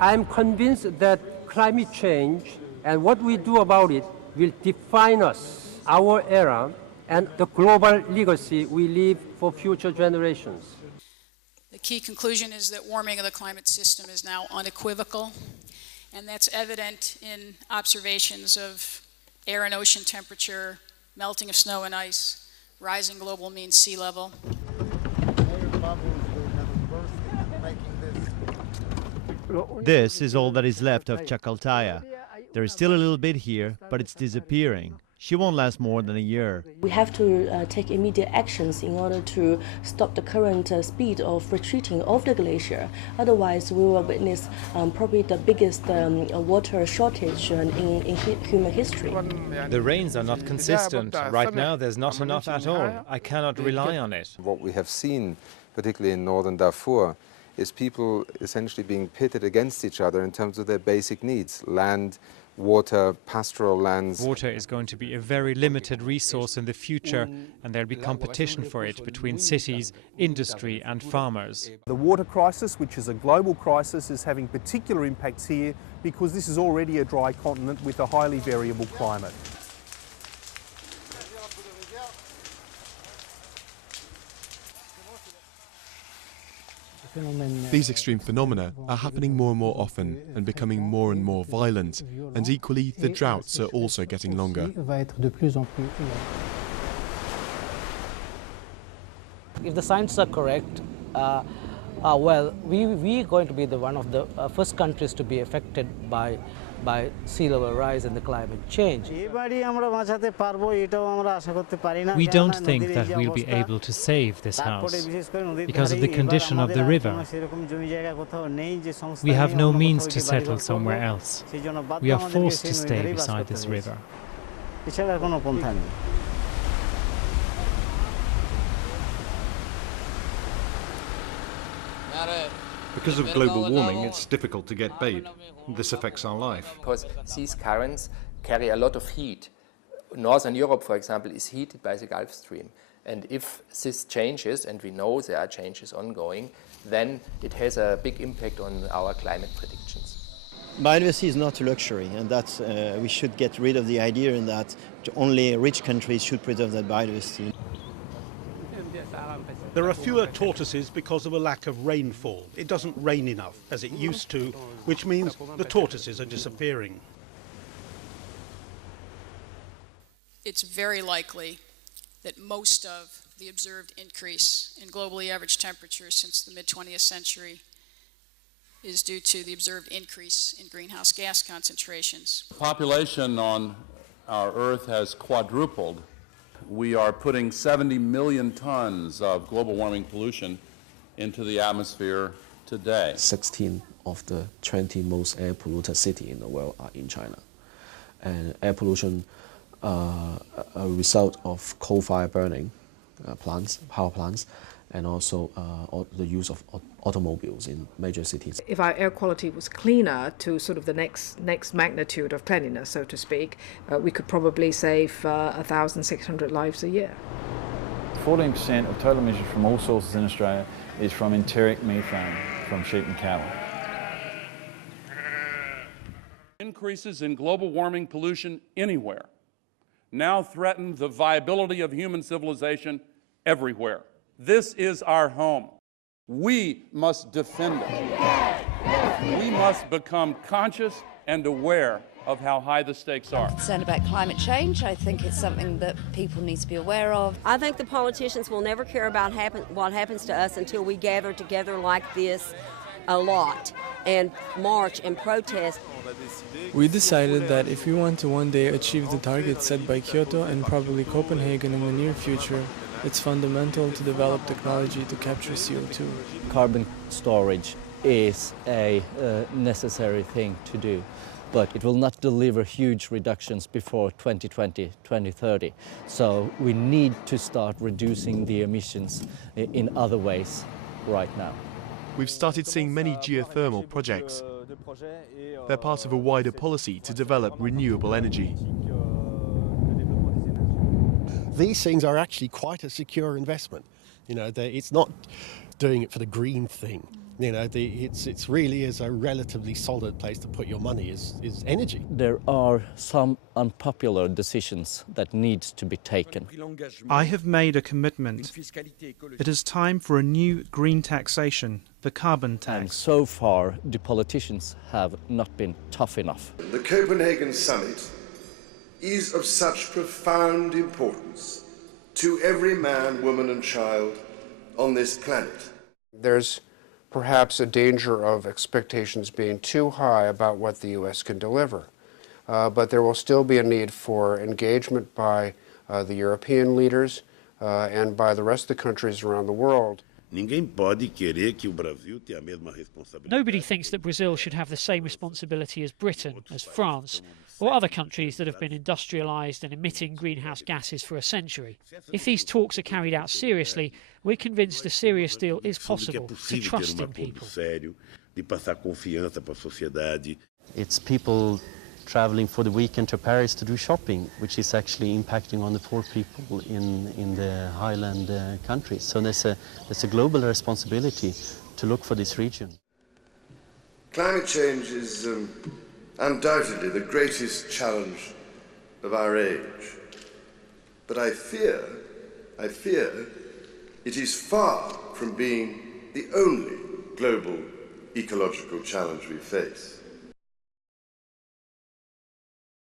I'm convinced that climate change and what we do about it will define us, our era, and the global legacy we leave for future generations. The key conclusion is that warming of the climate system is now unequivocal, and that's evident in observations of air and ocean temperature, melting of snow and ice, rising global mean sea level. This is all that is left of Chacaltaya. There is still a little bit here, but it's disappearing. She won't last more than a year. We have to take immediate actions in order to stop the current speed of retreating of the glacier. Otherwise, we will witness probably the biggest water shortage in human history. The rains are not consistent. Right now, there's not enough at all. I cannot rely on it. What we have seen, particularly in northern Darfur, is people essentially being pitted against each other in terms of their basic needs: land, water, pastoral lands. Water is going to be a very limited resource in the future, and there'll be competition for it between cities, industry and farmers. The water crisis, which is a global crisis, is having particular impacts here because this is already a dry continent with a highly variable climate. These extreme phenomena are happening more and more often and becoming more and more violent, and equally the droughts are also getting longer. If the science are correct, well, we're going to be one of the first countries to be affected by sea level rise and the climate change. We don't think that we'll be able to save this house because of the condition of the river. We have no means to settle somewhere else. We are forced to stay beside this river. Because of global warming, it's difficult to get bait. This affects our life. Because these currents carry a lot of heat. Northern Europe, for example, is heated by the Gulf Stream. And if this changes, and we know there are changes ongoing, then it has a big impact on our climate predictions. Biodiversity is not a luxury, and that we should get rid of the idea in that only rich countries should preserve that biodiversity. There are fewer tortoises because of a lack of rainfall. It doesn't rain enough, as it used to, which means the tortoises are disappearing. It's very likely that most of the observed increase in globally average temperatures since the mid-20th century is due to the observed increase in greenhouse gas concentrations. Population on our Earth has quadrupled. We are putting 70 million tons of global warming pollution into the atmosphere today. 16 of the 20 most air polluted cities in the world are in China. And air pollution a result of coal-fired burning plants, power plants, and also the use of automobiles in major cities. If our air quality was cleaner to sort of the next magnitude of cleanliness, so to speak, we could probably save 1,600 lives a year. 14% of total emissions from all sources in Australia is from enteric methane from sheep and cattle. Increases in global warming pollution anywhere now threaten the viability of human civilization everywhere. This is our home. We must defend it. We must become conscious and aware of how high the stakes are. Concerned about climate change, I think it's something that people need to be aware of. I think the politicians will never care about what happens to us until we gather together like this a lot and march and protest. We decided that if we want to one day achieve the targets set by Kyoto and probably Copenhagen in the near future, it's fundamental to develop technology to capture CO2. Carbon storage is a necessary thing to do, but it will not deliver huge reductions before 2020, 2030. So we need to start reducing the emissions in other ways right now. We've started seeing many geothermal projects. They're part of a wider policy to develop renewable energy. These things are actually quite a secure investment. You know, it's not doing it for the green thing. You know, it's really is a relatively solid place to put your money is energy. There are some unpopular decisions that need to be taken. I have made a commitment. It is time for a new green taxation, the carbon tax. And so far, the politicians have not been tough enough. The Copenhagen summit is of such profound importance to every man, woman and child on this planet. There's perhaps a danger of expectations being too high about what the U.S. can deliver. But there will still be a need for engagement by the European leaders and by the rest of the countries around the world. Nobody thinks that Brazil should have the same responsibility as Britain, as France, or other countries that have been industrialised and emitting greenhouse gases for a century. If these talks are carried out seriously, we're convinced a serious deal is possible to trust in people. It's people traveling for the weekend to Paris to do shopping, which is actually impacting on the poor people in the highland countries. So there's a global responsibility to look for this region. Climate change is undoubtedly the greatest challenge of our age. But I fear it is far from being the only global ecological challenge we face.